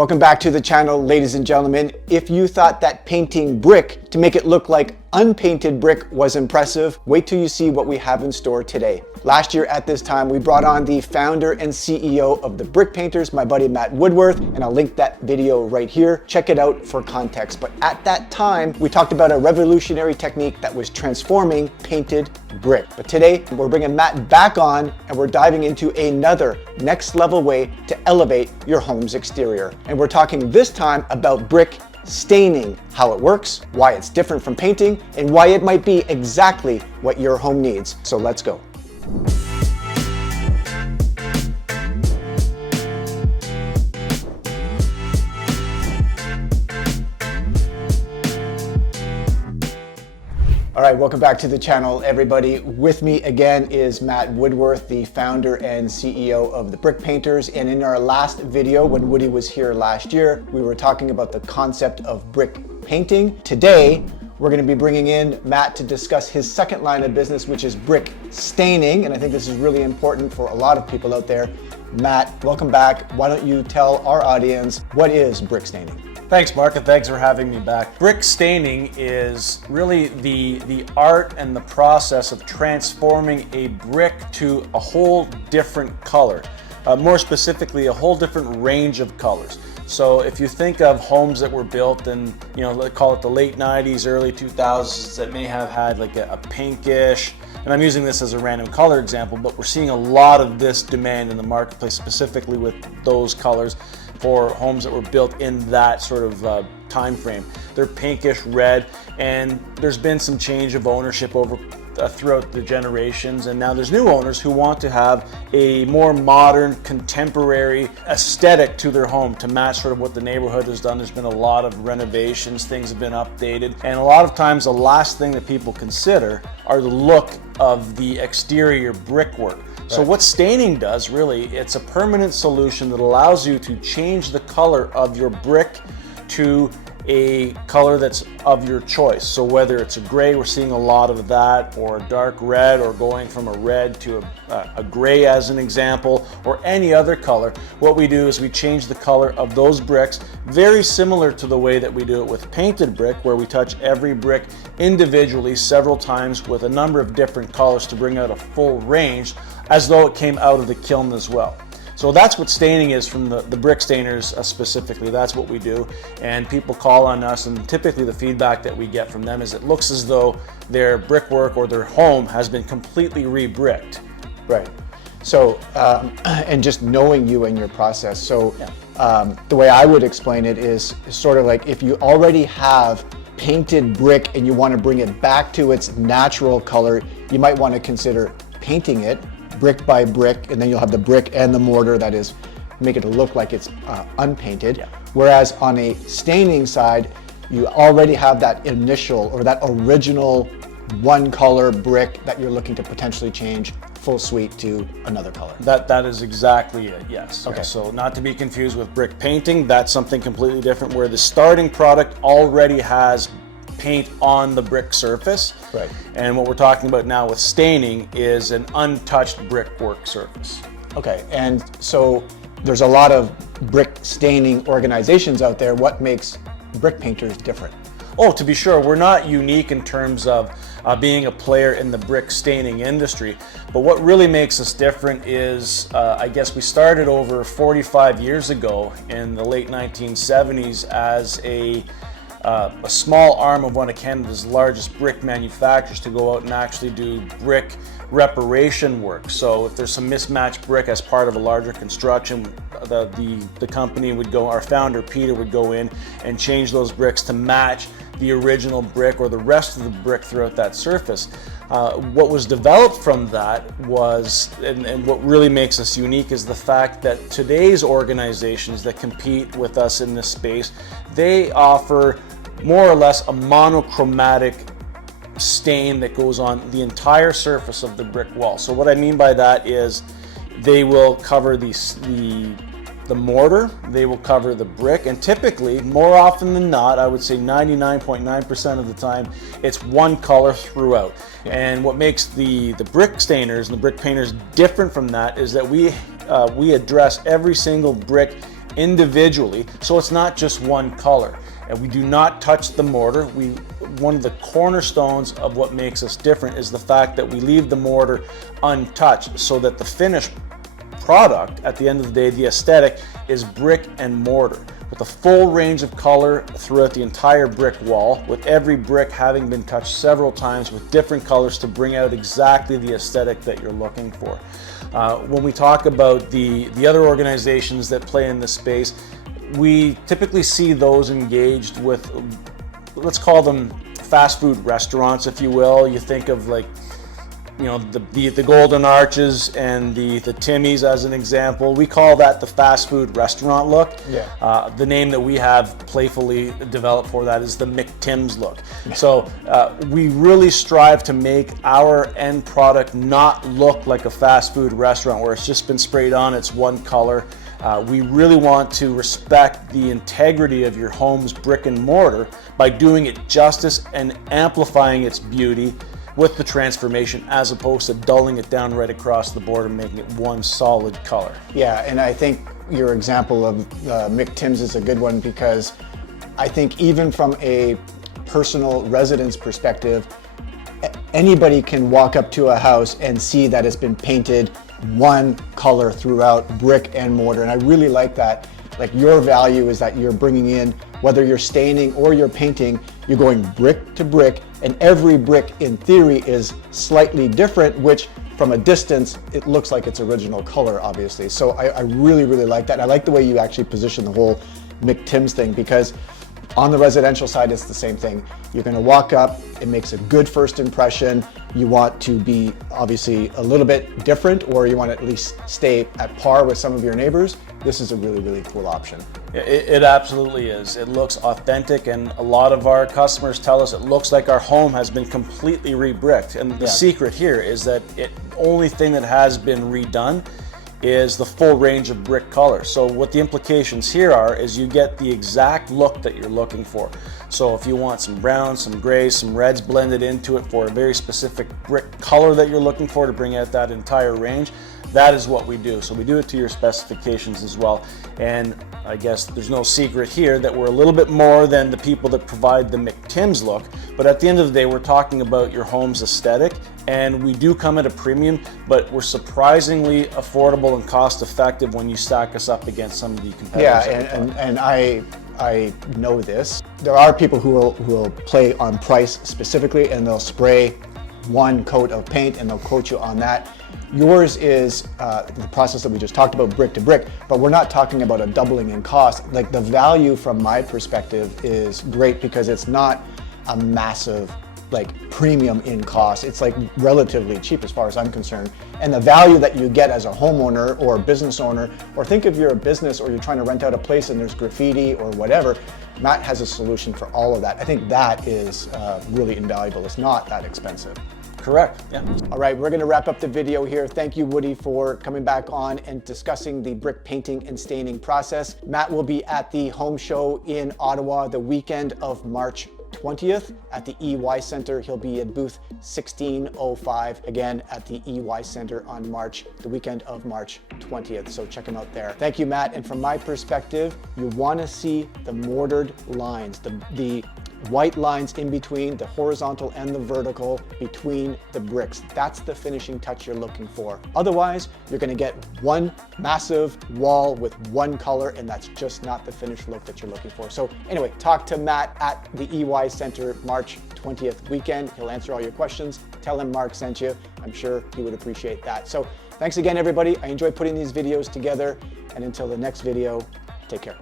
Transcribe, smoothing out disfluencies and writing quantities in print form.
Welcome back to the channel, ladies and gentlemen. If you thought that painting brick to make it look like unpainted brick was impressive, wait till you see what we have in store today. Last year at this time, we brought on the founder and CEO of the Brick Painters, my buddy Matt Woodworth, and I'll link that video right here. Check it out for context. But at that time, we talked about a revolutionary technique that was transforming painted brick. But today, we're bringing Matt back on and we're diving into another next level way to elevate your home's exterior. And we're talking this time about brick staining, how it works, why it's different from painting, and why it might be exactly what your home needs. So let's go. All right, welcome back to the channel, everybody. With me again is Matt Woodworth, the founder and CEO of the Brick Painters. And in our last video, when Woody was here last year, we were talking about the concept of brick painting. Today, we're going to be bringing in Matt to discuss his second line of business, which is brick staining. And I think this is really important for a lot of people out there. Matt, welcome back. Why don't you tell our audience, what is brick staining? Thanks, Mark, and thanks for having me back. Brick staining is really the art and the process of transforming a brick to a whole different color. More specifically, a whole different range of colors. So if you think of homes that were built in, let's call it the late 90s, early 2000s, that may have had like a pinkish, and I'm using this as a random color example, but we're seeing a lot of this demand in the marketplace, specifically with those colors for homes that were built in that sort of time frame. They're pinkish red, and there's been some change of ownership over throughout the generations, and now there's new owners who want to have a more modern, contemporary aesthetic to their home to match sort of what the neighborhood has done. There's been a lot of renovations, things have been updated, and a lot of times the last thing that people consider are the look of the exterior brickwork. So what staining does, really, it's a permanent solution that allows you to change the color of your brick to a color that's of your choice. So whether it's a gray, we're seeing a lot of that, or a dark red, or going from a red to a gray as an example, or any other color, what we do is we change the color of those bricks, very similar to the way that we do it with painted brick, where we touch every brick individually several times with a number of different colors to bring out a full range, as though it came out of the kiln as well. So that's what staining is from the brick stainers specifically. That's what we do. And people call on us, and typically the feedback that we get from them is it looks as though their brickwork or their home has been completely re-bricked. Right. So, and just knowing you and your process. So the way I would explain it is sort of like if you already have painted brick and you want to bring it back to its natural color, you might want to consider painting it brick by brick, and then you'll have the brick and the mortar that is make it look like it's unpainted. Yeah. Whereas on a staining side, you already have that initial or that original one color brick that you're looking to potentially change full suite to another color. That is exactly it, yes. Okay. So not to be confused with brick painting, that's something completely different, where the starting product already has paint on the brick surface. Right. And what we're talking about now with staining is an untouched brickwork surface. Okay, and so there's a lot of brick staining organizations out there. What makes Brick Painters different? Oh, to be sure, we're not unique in terms of being a player in the brick staining industry, but what really makes us different is, I guess we started over 45 years ago in the late 1970s as a small arm of one of Canada's largest brick manufacturers to go out and actually do brick reparation work. So if there's some mismatched brick as part of a larger construction, the company would go, our founder Peter would go in and change those bricks to match the original brick or the rest of the brick throughout that surface. What was developed from that was, and what really makes us unique is the fact that today's organizations that compete with us in this space, they offer more or less a monochromatic stain that goes on the entire surface of the brick wall. So what I mean by that is they will cover the mortar, they will cover the brick, and typically, more often than not, I would say 99.9% of the time, it's one color throughout. Yeah. And what makes the brick stainers and the brick painters different from that is that we address every single brick individually, so it's not just one color. And we do not touch the mortar. One of the cornerstones of what makes us different is the fact that we leave the mortar untouched, so that the finished product, at the end of the day, the aesthetic, is brick and mortar, with a full range of color throughout the entire brick wall, with every brick having been touched several times with different colors to bring out exactly the aesthetic that you're looking for. When we talk about the other organizations that play in this space, we typically see those engaged with, let's call them fast food restaurants, if you will. You think of, like, you know, the Golden Arches and the Timmy's as an example. We call that the fast food restaurant look. Yeah. The name that we have playfully developed for that is the McTim's look. So we really strive to make our end product not look like a fast food restaurant where it's just been sprayed on, it's one color. We really want to respect the integrity of your home's brick and mortar by doing it justice and amplifying its beauty with the transformation, as opposed to dulling it down right across the board and making it one solid color. Yeah, and I think your example of McTim's is a good one, because I think even from a personal residence perspective, anybody can walk up to a house and see that it's been painted one color throughout, brick and mortar. And I really like that. Like, your value is that you're bringing in, whether you're staining or you're painting, you're going brick to brick, and every brick in theory is slightly different, which from a distance, it looks like its original color, obviously. So I really, really like that. I like the way you actually position the whole McTim's thing, because on the residential side, it's the same thing. You're gonna walk up, it makes a good first impression. You want to be obviously a little bit different, or you want to at least stay at par with some of your neighbors. This is a really, really cool option. It absolutely is. It looks authentic, and a lot of our customers tell us it looks like our home has been completely re-bricked. And the secret here is that the only thing that has been redone is the full range of brick color. So what the implications here are is you get the exact look that you're looking for. So if you want some browns, some grays, some reds blended into it for a very specific brick color that you're looking for to bring out that entire range, that is what we do. So we do it to your specifications as well. And I guess there's no secret here that we're a little bit more than the people that provide the McTim's look, but at the end of the day, we're talking about your home's aesthetic, and we do come at a premium, but we're surprisingly affordable and cost effective when you stack us up against some of the competitors. Yeah, and I know this. There are people who will play on price specifically, and they'll spray one coat of paint and they'll quote you on that. Yours is the process that we just talked about, brick to brick, but we're not talking about a doubling in cost. Like, the value from my perspective is great, because it's not a massive premium in cost. It's like relatively cheap as far as I'm concerned. And the value that you get as a homeowner or a business owner, or think if you're a business or you're trying to rent out a place and there's graffiti or whatever, Matt has a solution for all of that. I think that is really invaluable. It's not that expensive. Correct, yeah. All right, we're gonna wrap up the video here. Thank you, Woody, for coming back on and discussing the brick painting and staining process. Matt will be at the home show in Ottawa the weekend of March 20th at the EY Center. He'll be at booth 1605, again at the EY Center on the weekend of March 20th. So check him out there. Thank you, Matt. And from my perspective, you want to see the mortared lines, the white lines in between, the horizontal and the vertical between the bricks. That's the finishing touch you're looking for. Otherwise, you're gonna get one massive wall with one color, and that's just not the finished look that you're looking for. So anyway, talk to Matt at the EY Center March 20th weekend. He'll answer all your questions. Tell him Mark sent you. I'm sure he would appreciate that. So thanks again, everybody. I enjoy putting these videos together, and until the next video, take care.